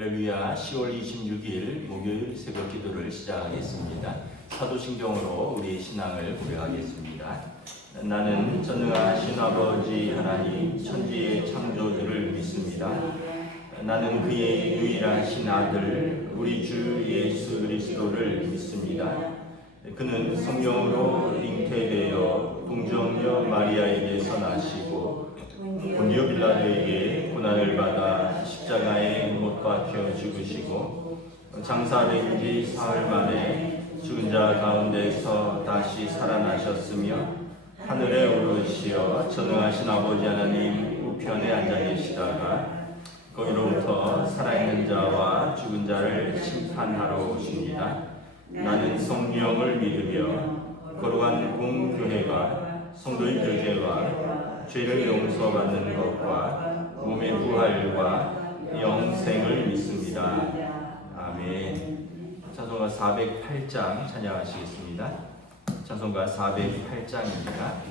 할렐루야. 10월 26일 목요일 새벽 기도를 시작하겠습니다. 사도신경으로 우리 신앙을 고백하겠습니다. 나는 전능하신 아버지 하나님 천지의 창조주를 믿습니다. 나는 그의 유일하신 아들 우리 주 예수 그리스도를 믿습니다. 그는 성령으로 잉태되어 동정녀 마리아에게서 나시고 본디오 빌라도에게 고난을 받아 십자가에 못 박혀 죽으시고 장사된 지 사흘 만에 죽은 자 가운데서 다시 살아나셨으며 하늘에 오르시어 전능하신 아버지 하나님 우편에 앉아 계시다가 거기로부터 살아있는 자와 죽은 자를 심판하러 오십니다. 나는 성령을 믿으며 거룩한 공교회와 성도의 교제와 죄를 용서받는 것과 몸의 부활과 영생을 믿습니다. 아멘. 찬송가 408장 찬양하시겠습니다. 찬송가 408장입니다.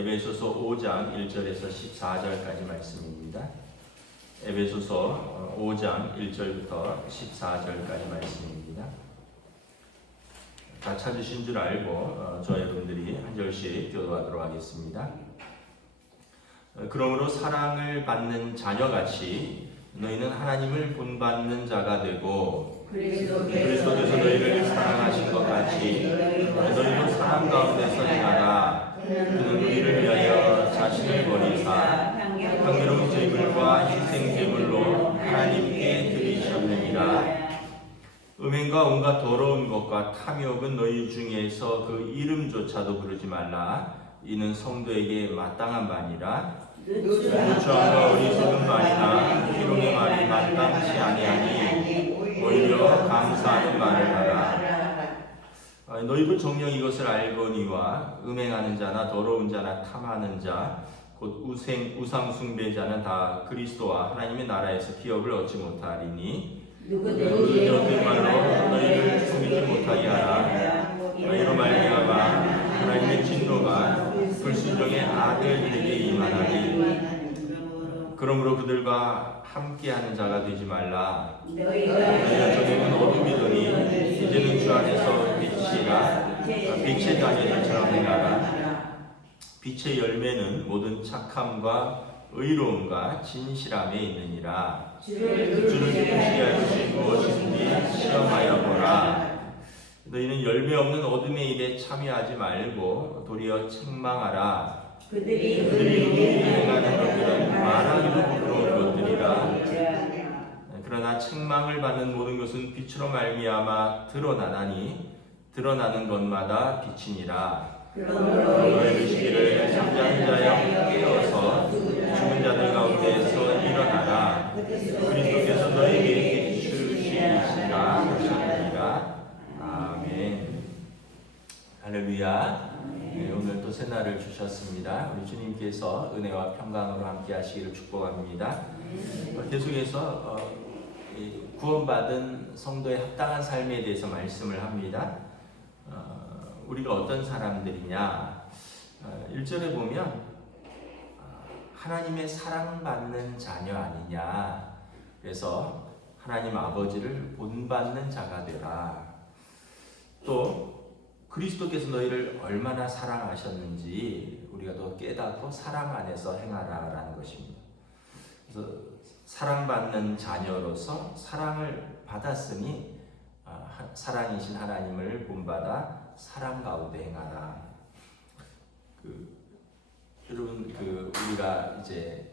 에베소서 5장 1절에서 14절까지 말씀입니다. 에베소서 5장 1절부터 14절까지 말씀입니다. 다 찾으신 줄 알고 저와 여러분들이 한 절씩 교도하도록 하겠습니다. 그러므로 사랑을 받는 자녀같이 너희는 하나님을 본받는 자가 되고 그리스도께서 너희를 사랑하신 것 같이 너희도 사랑 가운데서 행하라. 그는 우리를 위하여 자신을 버리사 향유로운 제물과 희생 제물로 하나님께 드리셨느니라. 음행과 온갖 더러운 것과 탐욕은 너희 중에서 그 이름조차도 부르지 말라. 이는 성도에게 마땅한 바니라. 누추함과 어리석은 말이나 희롱의 말이 마땅치 아니하니 오히려 감사하는 말을 하라. 너희도 정녕 이것을 알거니와 음행하는 자나 더러운 자나 탐하는 자 곧 우상 숭배자는 다 그리스도와 하나님의 나라에서 기업을 얻지 못하리니 누구든지 어떤 말로 너희를 숨기지 못하게 하라. 너희로 말미암아 하나님의 진노가 불순종의 아들들에게 임하나니 그러므로 그들과 함께하는 자가 되지 말라. 너희가 전에는 어둠이더니 이제는 주 안에서 빛이라. 빛의 자녀들처럼 행하라. 빛의 열매는 모든 착함과 의로움과 진실함에 있느니라. 주를 기쁘시게 할 것이 무엇인지 시험하여 보라. 너희는 열매 없는 어둠의 일에 참여하지 말고 도리어 책망하라. 그들이 행하는 것들은 말하기도 부끄러운 것들이라. 그러나 책망을 받는 모든 것은 빛으로 말미암아 드러나나니 드러나는 것마다 빛이니라. 그러므로 이르시기를 잠자는 자여 깨어서 죽은 자들 가운데에서 일어나라. 그리스도께서 너희에게 비추시리라 하셨느니라. 아멘. 할렐루야. 네, 오늘 또 새날을 주셨습니다. 우리 주님께서 은혜와 평강으로 함께 하시기를 축복합니다. 계속해서 구원받은 성도의 합당한 삶에 대해서 말씀을 합니다. 우리가 어떤 사람들이냐? 1절에 보면 하나님의 사랑받는 자녀 아니냐? 그래서 하나님 아버지를 본받는 자가 되라. 또 그리스도께서 너희를 얼마나 사랑하셨는지 우리가 더 깨닫고 사랑 안에서 행하라라는 것입니다. 그래서 사랑받는 자녀로서 사랑을 받았으니 사랑이신 하나님을 본받아 사랑 가운데 행하라. 여러분 우리가 이제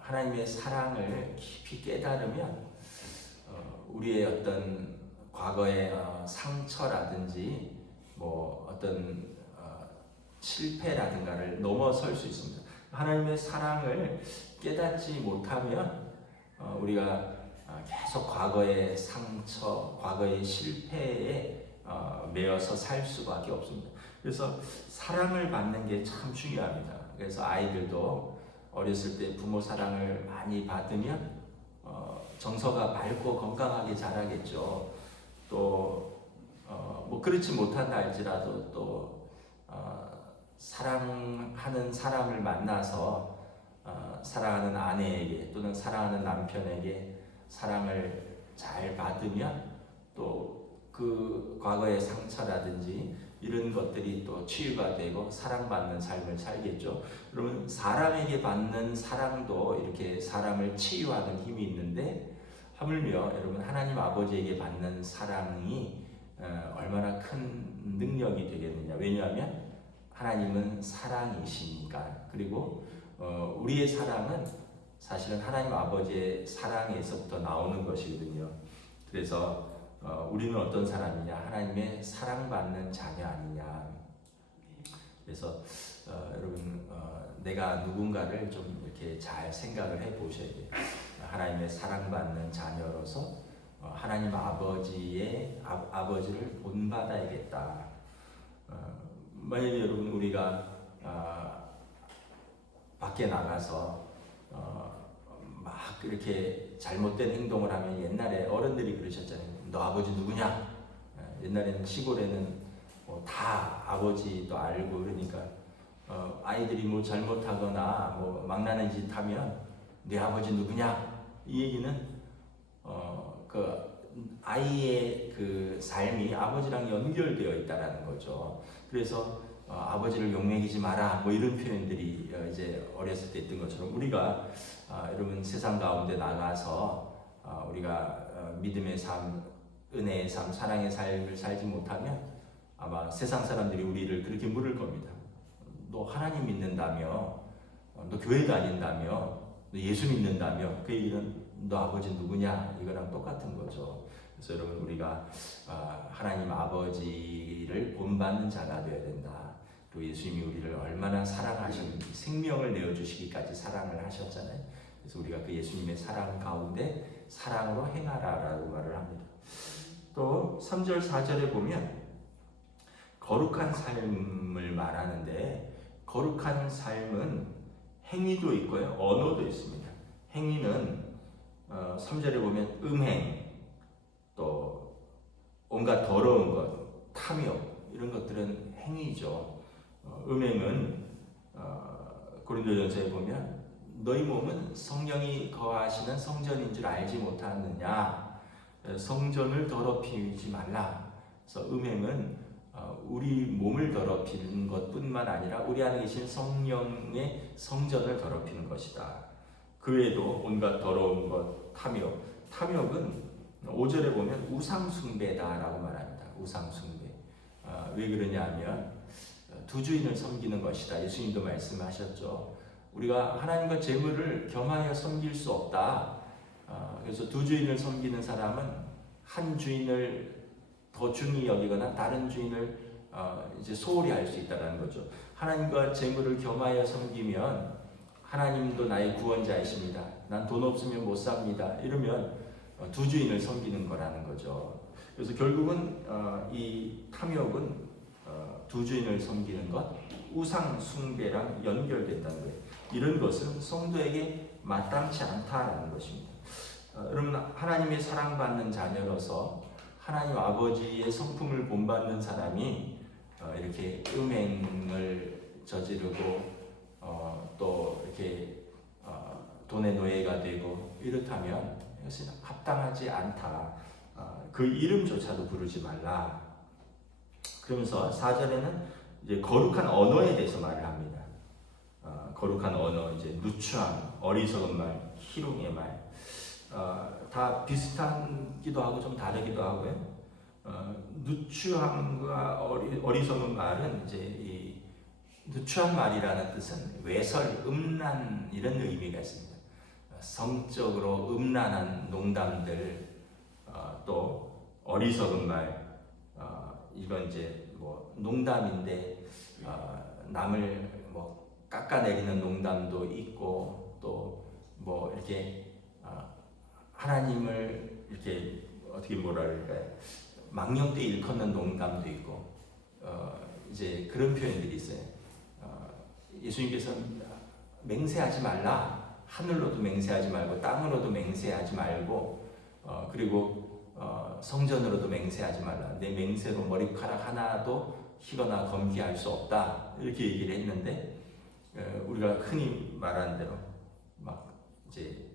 하나님의 사랑을 깊이 깨달으면 우리의 어떤 과거의 상처라든지 뭐 어떤 실패라든가를 넘어설 수 있습니다. 하나님의 사랑을 깨닫지 못하면 우리가 계속 과거의 상처, 과거의 실패에 매여서 살 수밖에 없습니다. 그래서 사랑을 받는 게 참 중요합니다. 그래서 아이들도 어렸을 때 부모 사랑을 많이 받으면 정서가 밝고 건강하게 자라겠죠. 또 뭐 그렇지 못한다 할지라도 또 사랑하는 사람을 만나서 사랑하는 아내에게 또는 사랑하는 남편에게 사랑을 잘 받으면 또 그 과거의 상처라든지 이런 것들이 또 치유가 되고 사랑받는 삶을 살겠죠. 그러면 사람에게 받는 사랑도 이렇게 사람을 치유하는 힘이 있는데 하물며 여러분 하나님 아버지에게 받는 사랑이 얼마나 큰 능력이 되겠느냐. 왜냐하면 하나님은 사랑이시니까. 그리고 우리의 사랑은 사실은 하나님 아버지의 사랑에서부터 나오는 것이거든요. 그래서 우리는 어떤 사람이냐? 하나님의 사랑받는 자녀 아니냐? 그래서 여러분 내가 누군가를 좀 이렇게 잘 생각을 해보셔야 돼요. 하나님의 사랑받는 자녀로서 하나님 아버지의 아버지를 본받아야겠다. 만약에 여러분 우리가 밖에 나가서 막 이렇게 잘못된 행동을 하면 옛날에 어른들이 그러셨잖아요. 너 아버지 누구냐? 옛날에는 시골에는 다 아버지도 알고 그러니까 아이들이 뭐 잘못하거나 뭐 망나는 짓 하면 네 아버지 누구냐? 이 얘기는 그 아이의 그 삶이 아버지랑 연결되어 있다라는 거죠. 그래서 아버지를 욕먹이지 마라 뭐 이런 표현들이 이제 어렸을 때 있던 것처럼 우리가 여러분 세상 가운데 나가서 우리가 믿음의 삶, 은혜의 삶, 사랑의 삶을 살지 못하면 아마 세상 사람들이 우리를 그렇게 물을 겁니다. 너 하나님 믿는다며, 너 교회 다닌다며, 너 예수 믿는다며, 그 얘기는 너 아버지 누구냐 이거랑 똑같은 거죠. 그래서 여러분 우리가 하나님 아버지를 본받는 자가 되어야 된다. 또 예수님이 우리를 얼마나 사랑하셨는지 생명을 내어주시기까지 사랑을 하셨잖아요. 그래서 우리가 그 예수님의 사랑 가운데 사랑으로 행하라라고 말을 합니다. 또 3절 4절에 보면 거룩한 삶을 말하는데 거룩한 삶은 행위도 있고요 언어도 있습니다. 행위는 3절에 보면 음행, 또 온갖 더러운 것, 탐욕 이런 것들은 행위죠. 음행은 고린도전서에 보면 너희 몸은 성령이 거하시는 성전인 줄 알지 못하느냐, 성전을 더럽히지 말라. 그래서 음행은 우리 몸을 더럽히는 것뿐만 아니라 우리 안에 계신 성령의 성전을 더럽히는 것이다. 그 외에도 온갖 더러운 것, 탐욕은 5절에 보면 우상숭배다라고 말합니다. 우상숭배. 왜 그러냐면 두 주인을 섬기는 것이다. 예수님도 말씀하셨죠. 우리가 하나님과 재물을 겸하여 섬길 수 없다. 그래서 두 주인을 섬기는 사람은 한 주인을 더 중히 여기거나 다른 주인을 이제 소홀히 할 수 있다는 거죠. 하나님과 재물을 겸하여 섬기면 하나님도 나의 구원자이십니다. 난 돈 없으면 못 삽니다. 이러면 두 주인을 섬기는 거라는 거죠. 그래서 결국은 이 탐욕은 두 주인을 섬기는 것, 우상 숭배랑 연결된다는 거예요. 이런 것은 성도에게 마땅치 않다라는 것입니다. 여러분 하나님의 사랑받는 자녀로서 하나님 아버지의 성품을 본받는 사람이 이렇게 음행을 저지르고 또 이렇게 돈의 노예가 되고 이렇다면 이것은 합당하지 않다. 그 이름조차도 부르지 말라. 그러면서 4절에는 이제 거룩한 언어에 대해서 말을 합니다. 거룩한 언어, 이제 누추함, 어리석은 말, 희롱의 말, 다 비슷하기도 하고 좀 다르기도 하고요. 누추함과 어리석은 말은 이제 이 누추한 말이라는 뜻은 외설, 음란 이런 의미가 있습니다. 성적으로 음란한 농담들, 또 어리석은 말, 이건 이제 뭐 농담인데 남을 뭐 깎아내리는 농담도 있고 또 뭐 이렇게 하나님을 이렇게 어떻게 뭐라 그럴까요? 망령되 일컫는 농담도 있고 이제 그런 표현들이 있어요. 예수님께서 맹세하지 말라. 하늘로도 맹세하지 말고 땅으로도 맹세하지 말고 그리고 성전으로도 맹세하지 말라. 내 맹세로 머리카락 하나도 희거나 검기할 수 없다. 이렇게 얘기를 했는데 우리가 흔히 말하는 대로 막 이제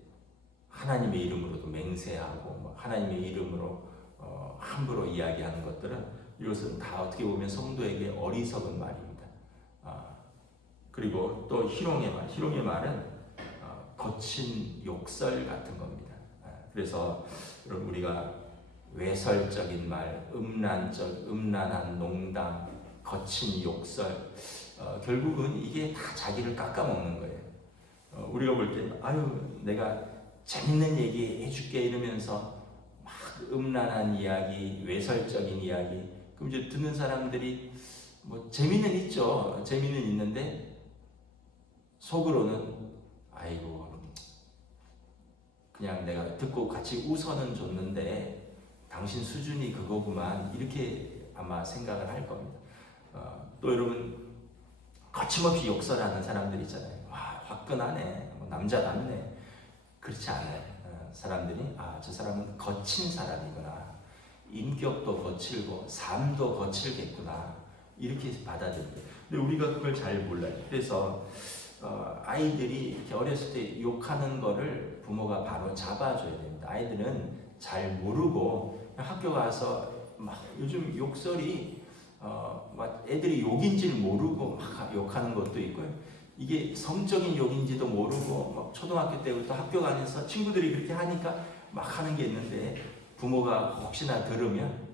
하나님의 이름으로도 맹세하고 하나님의 이름으로 함부로 이야기하는 것들은 이것은 다 어떻게 보면 성도에게 어리석은 말입니다. 그리고 또 희롱의 말은 거친 욕설 같은 겁니다. 그래서 여러분 우리가 외설적인 말, 음란한 농담, 거친 욕설, 결국은 이게 다 자기를 깎아먹는 거예요. 우리가 볼 때 내가 재밌는 얘기 해줄게 이러면서 막 음란한 이야기, 외설적인 이야기. 그럼 이제 듣는 사람들이 뭐 재미는 있죠. 재미는 있는데 속으로는 그냥 내가 듣고 같이 웃어는 줬는데 당신 수준이 그거구만 이렇게 아마 생각을 할 겁니다. 또 여러분 거침없이 욕설하는 사람들 있잖아요. 와 화끈하네, 남자답네. 그렇지 않아요. 사람들이 저 사람은 거친 사람이구나. 인격도 거칠고 삶도 거칠겠구나. 이렇게 받아들여요. 근데 우리가 그걸 잘 몰라요. 그래서 아이들이 이렇게 어렸을 때 욕하는 거를 부모가 바로 잡아줘야 됩니다. 아이들은 잘 모르고 학교 가서 막 요즘 욕설이 막 애들이 욕인지를 모르고 막 욕하는 것도 있고요. 이게 성적인 욕인지도 모르고 막 초등학교 때부터 학교 가면서 친구들이 그렇게 하니까 막 하는 게 있는데 부모가 혹시나 들으면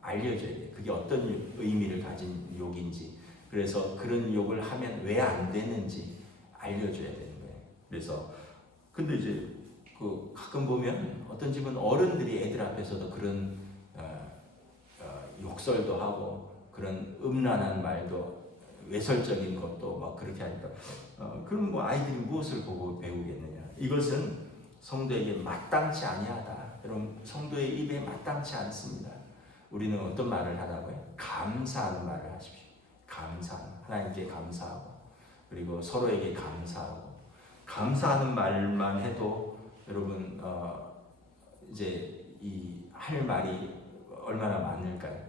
알려줘야 돼요. 그게 어떤 의미를 가진 욕인지. 그래서 그런 욕을 하면 왜 안 되는지 알려줘야 되는 거예요. 그래서 근데 이제 그 가끔 보면 어떤 집은 어른들이 애들 앞에서도 그런 욕설도 하고 그런 음란한 말도 외설적인 것도 막 그렇게 하니까 그럼 뭐 아이들이 무엇을 보고 배우겠느냐? 이것은 성도에게 마땅치 아니하다. 여러분 성도의 입에 마땅치 않습니다. 우리는 어떤 말을 하라고요? 감사하는 말을 하십시오. 감사하는 하나님께 감사하고 그리고 서로에게 감사하고 감사하는 말만 해도 여러분 이제 이 할 말이 얼마나 많을까요?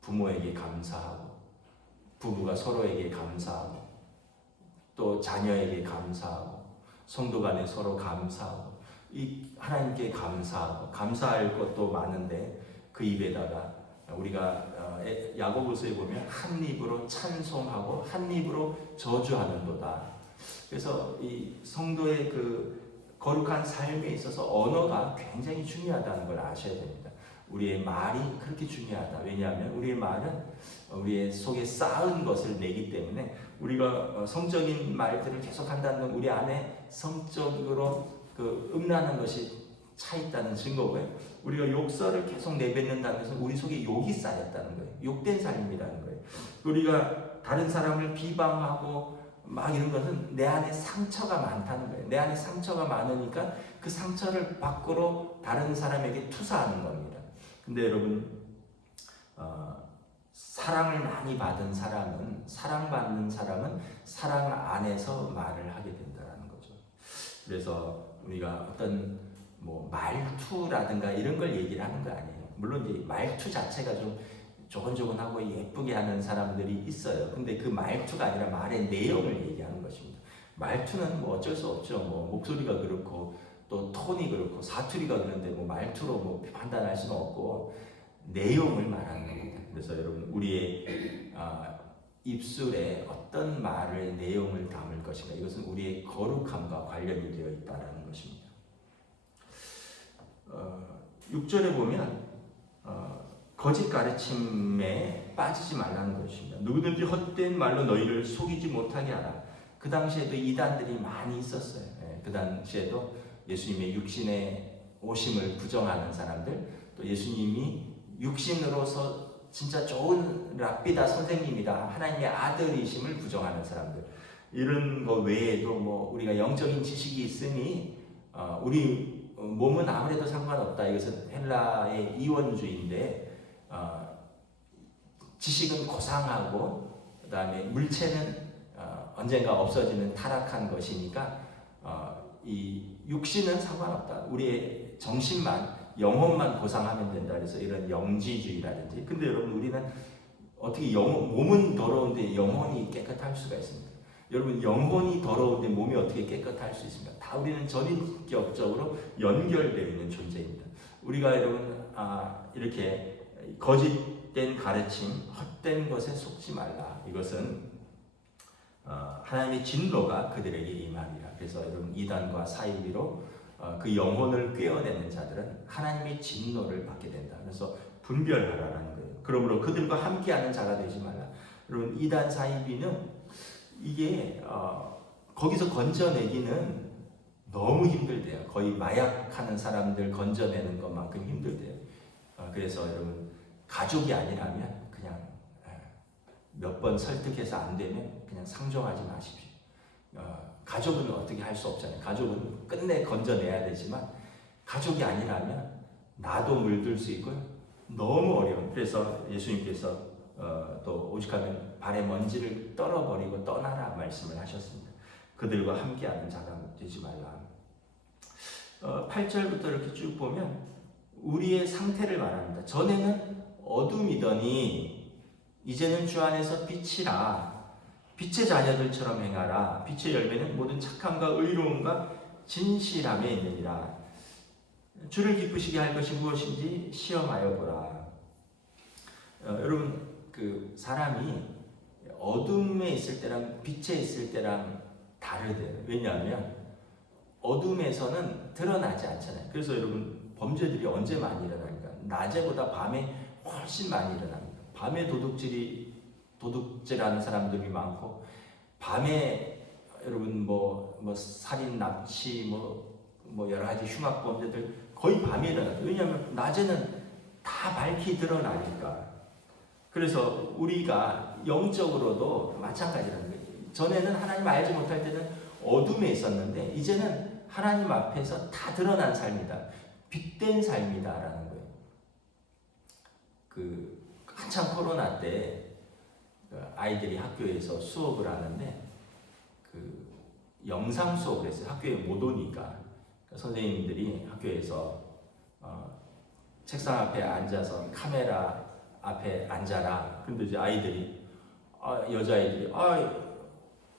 부모에게 감사하고 부부가 서로에게 감사하고 또 자녀에게 감사하고 성도 간에 서로 감사하고 이 하나님께 감사하고 감사할 것도 많은데 그 입에다가 우리가 야고보서에 보면 한 입으로 찬송하고 한 입으로 저주하는도다. 그래서 이 성도의 그 거룩한 삶에 있어서 언어가 굉장히 중요하다는 걸 아셔야 됩니다. 우리의 말이 그렇게 중요하다. 왜냐하면 우리의 말은 우리의 속에 쌓은 것을 내기 때문에 우리가 성적인 말들을 계속 한다는 건 우리 안에 성적으로 그 음란한 것이 차 있다는 증거고요. 우리가 욕설을 계속 내뱉는다는 것은 우리 속에 욕이 쌓였다는 거예요. 욕된 삶이라는 거예요. 우리가 다른 사람을 비방하고 막 이런 것은 내 안에 상처가 많다는 거예요. 내 안에 상처가 많으니까 그 상처를 밖으로 다른 사람에게 투사하는 겁니다. 근데 여러분 사랑을 많이 받은 사람은 사랑받는 사람은 사랑 안에서 말을 하게 된다는 거죠. 그래서 우리가 어떤 뭐 말투라든가 이런 걸 얘기를 하는 거 아니에요. 물론 이제 말투 자체가 좀 조곤조곤하고 예쁘게 하는 사람들이 있어요. 근데 그 말투가 아니라 말의 내용을 얘기하는 것입니다. 말투는 뭐 어쩔 수 없죠. 뭐 목소리가 그렇고 또 톤이 그렇고 사투리가 그런데 뭐 말투로 뭐 판단할 수는 없고 내용을 말하는 겁니다. 그래서 여러분 우리의 입술에 어떤 말의 내용을 담을 것인가 이것은 우리의 거룩함과 관련이 되어 있다는 것입니다. 6절에 보면 거짓 가르침에 빠지지 말라는 것입니다. 누구든지 헛된 말로 너희를 속이지 못하게 하라. 그 당시에도 이단들이 많이 있었어요. 그 당시에도 예수님의 육신의 오심을 부정하는 사람들, 또 예수님이 육신으로서 진짜 좋은 랍비다 선생님이다 하나님의 아들이심을 부정하는 사람들, 이런 거 외에도 뭐 우리가 영적인 지식이 있으니 우리 몸은 아무래도 상관없다. 이것은 헬라의 이원주의인데 지식은 고상하고 그 다음에 물체는 언젠가 없어지는 타락한 것이니까 이 육신은 상관없다. 우리의 정신만 영혼만 고상하면 된다. 그래서 이런 영지주의라든지. 근데 여러분 우리는 어떻게 몸은 더러운데 영혼이 깨끗할 수가 있습니까? 여러분 영혼이 더러운데 몸이 어떻게 깨끗할 수 있습니까? 다 우리는 전인격적으로 연결되어 있는 존재입니다. 우리가 여러분 이렇게 거짓된 가르침, 헛된 것에 속지 말라. 이것은 하나님의 진노가 그들에게 임하리라. 그래서 여러분 이단과 사이비로 그 영혼을 꿰어내는 자들은 하나님의 진노를 받게 된다. 그래서 분별하라는 거예요. 그러므로 그들과 함께하는 자가 되지 말라. 여러분 이단 사이비는 이게 거기서 건져내기는 너무 힘들대요. 거의 마약하는 사람들 건져내는 것만큼 힘들대요. 그래서 여러분 가족이 아니라면 그냥 몇 번 설득해서 안 되면 그냥 상종하지 마십시오. 가족은 어떻게 할 수 없잖아요. 가족은 끝내 건져내야 되지만 가족이 아니라면 나도 물들 수 있고요. 너무 어려운. 그래서 예수님께서 또 오직하면 발의 먼지를 떨어버리고 떠나라 말씀을 하셨습니다. 그들과 함께하는 자가 되지 말라. 8절부터 이렇게 쭉 보면 우리의 상태를 말합니다. 전에는 어둠이더니 이제는 주 안에서 빛이라. 빛의 자녀들처럼 행하라. 빛의 열매는 모든 착함과 의로움과 진실함에 있느니라. 주를 기쁘시게 할 것이 무엇인지 시험하여 보라. 여러분 그 사람이 어둠에 있을 때랑 빛에 있을 때랑 다르대요. 왜냐하면 어둠에서는 드러나지 않잖아요. 그래서 여러분 범죄들이 언제 많이 일어나니까 낮에보다 밤에 훨씬 많이 일어납니다. 밤에 도둑질하는 사람들이 많고 밤에 여러분 뭐 살인, 납치, 뭐 여러 가지 흉악 범죄들 거의 밤에 일어나요. 왜냐하면 낮에는 다 밝히 드러나니까. 그래서 우리가 영적으로도 마찬가지라는 거예요. 전에는 하나님 알지 못할 때는 어둠에 있었는데 이제는 하나님 앞에서 다 드러난 삶이다. 빛된 삶이다라는 거예요. 그 한참 코로나 때 아이들이 학교에서 수업을 하는데 그 영상 수업을 했어요. 학교에 못 오니까 선생님들이 학교에서 책상 앞에 앉아서 카메라 앞에 앉아라. 근데 이제 아이들이 여자아이들이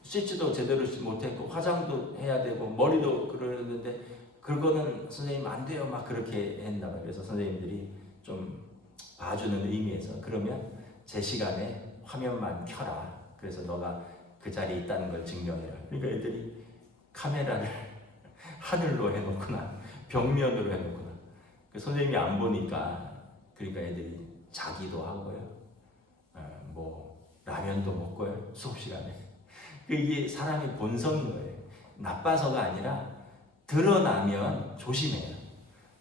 씻지도 제대로 못했고 화장도 해야 되고 머리도 그러는데 그거는 선생님 안 돼요. 막 그렇게 했나 봐요. 그래서 선생님들이 좀 봐주는 의미에서 그러면 제 시간에 화면만 켜라. 그래서 너가 그 자리에 있다는 걸 증명해라. 그러니까 애들이 카메라를 하늘로 해놓구나. 벽면으로 해놓구나. 선생님이 안 보니까 그러니까 애들이 자기도 하고요. 뭐 라면도 먹고요. 수업 시간에. 이게 사람의 본성인 거예요. 나빠서가 아니라 드러나면 조심해요.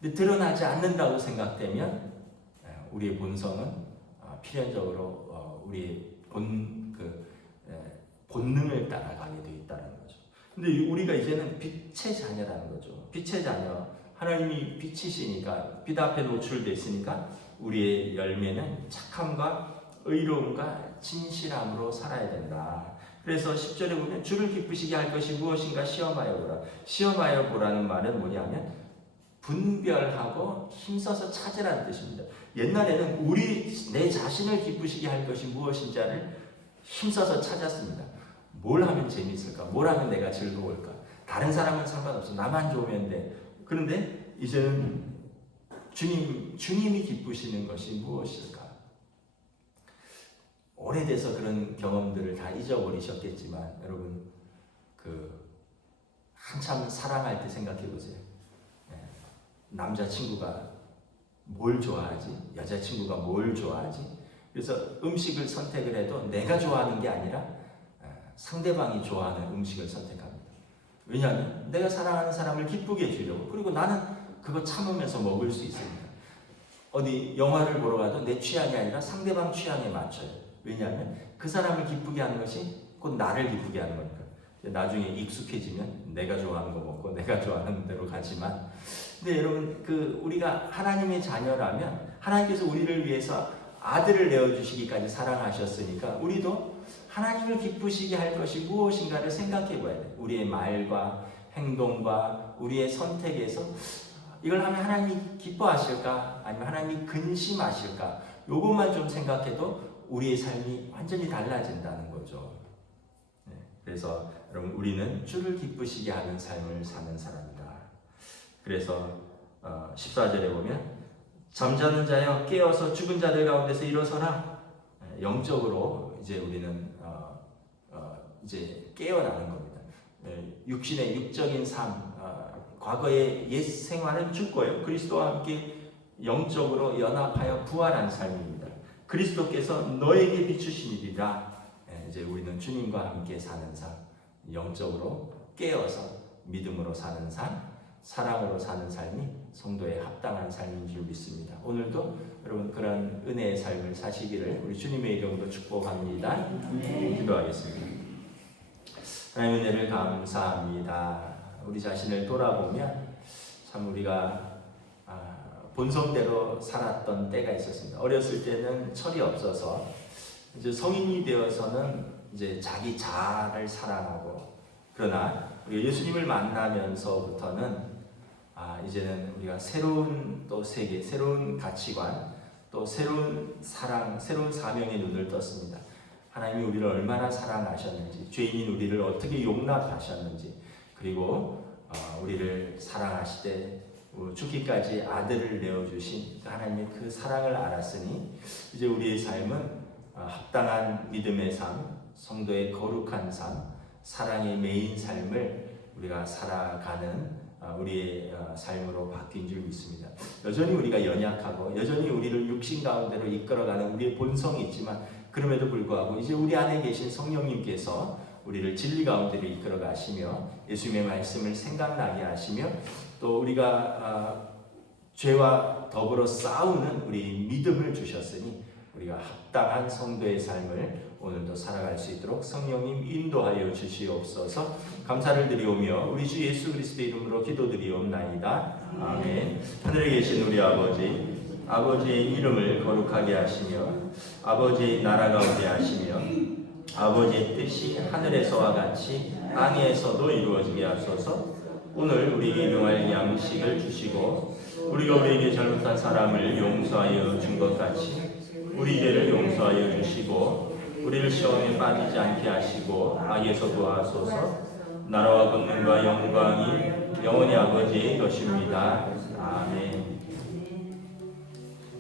근데 드러나지 않는다고 생각되면 우리의 본성은 필연적으로 우리의 본능을 따라가게 되어 있다는 거죠. 근데 우리가 이제는 빛의 자녀라는 거죠. 빛의 자녀. 하나님이 빛이시니까 빛 앞에 노출되어 있으니까 우리의 열매는 착함과 의로움과 진실함으로 살아야 된다. 그래서 10절에 보면 주를 기쁘시게 할 것이 무엇인가 시험하여 보라. 시험하여 보라는 말은 뭐냐면 분별하고 힘써서 찾으라는 뜻입니다. 옛날에는 내 자신을 기쁘시게 할 것이 무엇인지를 힘써서 찾았습니다. 뭘 하면 재밌을까? 뭘 하면 내가 즐거울까? 다른 사람은 상관없어. 나만 좋으면 돼. 그런데 이제는 주님이 기쁘시는 것이 무엇일까? 오래돼서 그런 경험들을 다 잊어버리셨겠지만 여러분 한참 사랑할 때 생각해 보세요. 남자친구가 뭘 좋아하지? 여자친구가 뭘 좋아하지? 그래서 음식을 선택을 해도 내가 좋아하는 게 아니라 상대방이 좋아하는 음식을 선택합니다. 왜냐하면 내가 사랑하는 사람을 기쁘게 해주려고. 그리고 나는 그거 참으면서 먹을 수 있습니다. 어디 영화를 보러 가도 내 취향이 아니라 상대방 취향에 맞춰요. 왜냐하면 그 사람을 기쁘게 하는 것이 곧 나를 기쁘게 하는 거니까. 나중에 익숙해지면 내가 좋아하는 거 먹고 내가 좋아하는 대로 가지만, 근데 여러분 우리가 하나님의 자녀라면 하나님께서 우리를 위해서 아들을 내어주시기까지 사랑하셨으니까 우리도 하나님을 기쁘시게 할 것이 무엇인가를 생각해 봐야 돼요. 우리의 말과 행동과 우리의 선택에서 이걸 하면 하나님이 기뻐하실까? 아니면 하나님이 근심하실까? 요것만 좀 생각해도 우리의 삶이 완전히 달라진다는 거죠. 그래서 여러분 우리는 주를 기쁘시게 하는 삶을 사는 사람이다. 그래서 14절에 보면 잠자는 자여 깨어서 죽은 자들 가운데서 일어서라. 영적으로 이제 우리는 이제 깨어나는 겁니다. 육신의 육적인 삶, 과거의 옛 생활은 죽고요. 그리스도와 함께 영적으로 연합하여 부활한 삶입니다. 그리스도께서 너에게 비추시니라. 이제 우리는 주님과 함께 사는 삶, 영적으로 깨어서 믿음으로 사는 삶, 사랑으로 사는 삶이 성도에 합당한 삶인 줄 믿습니다. 오늘도 여러분 그런 은혜의 삶을 사시기를 우리 주님의 이름으로 축복합니다. 기도하겠습니다. 하나님의 은혜를 감사합니다. 우리 자신을 돌아보면 참 우리가 본성대로 살았던 때가 있었습니다. 어렸을 때는 철이 없어서 이제 성인이 되어서는 이제 자기 자아를 사랑하고, 그러나 우리가 예수님을 만나면서부터는 이제는 우리가 새로운 또 세계, 새로운 가치관, 또 새로운 사랑, 새로운 사명의 눈을 떴습니다. 하나님이 우리를 얼마나 사랑하셨는지, 죄인인 우리를 어떻게 용납하셨는지, 그리고 우리를 사랑하시되 죽기까지 아들을 내어주신 하나님의 그 사랑을 알았으니 이제 우리의 삶은 합당한 믿음의 삶, 성도의 거룩한 삶, 사랑의 매인 삶을 우리가 살아가는 우리의 삶으로 바뀐 줄 믿습니다. 여전히 우리가 연약하고 여전히 우리를 육신 가운데로 이끌어가는 우리의 본성이 있지만 그럼에도 불구하고 이제 우리 안에 계신 성령님께서 우리를 진리 가운데로 이끌어 가시며 예수님의 말씀을 생각나게 하시며 또 우리가 죄와 더불어 싸우는 우리 믿음을 주셨으니 우리가 합당한 성도의 삶을 오늘도 살아갈 수 있도록 성령님 인도하여 주시옵소서. 감사를 드리오며 우리 주 예수 그리스도의 이름으로 기도드리옵나이다. 아멘. 하늘에 계신 우리 아버지의 이름을 거룩하게 하시며 아버지의 나라가 오게 하시며 아버지의 뜻이 하늘에서와 같이 땅에서도 이루어지게 하소서. 오늘 우리에게 일용할 양식을 주시고 우리가 우리에게 잘못한 사람을 용서하여 준 것 같이 우리 죄를 용서하여 주시고 우리를 시험에 빠지지 않게 하시고 악에서 구하소서. 나라와 권능과 영광이 영원히 아버지의 것입니다. 아멘.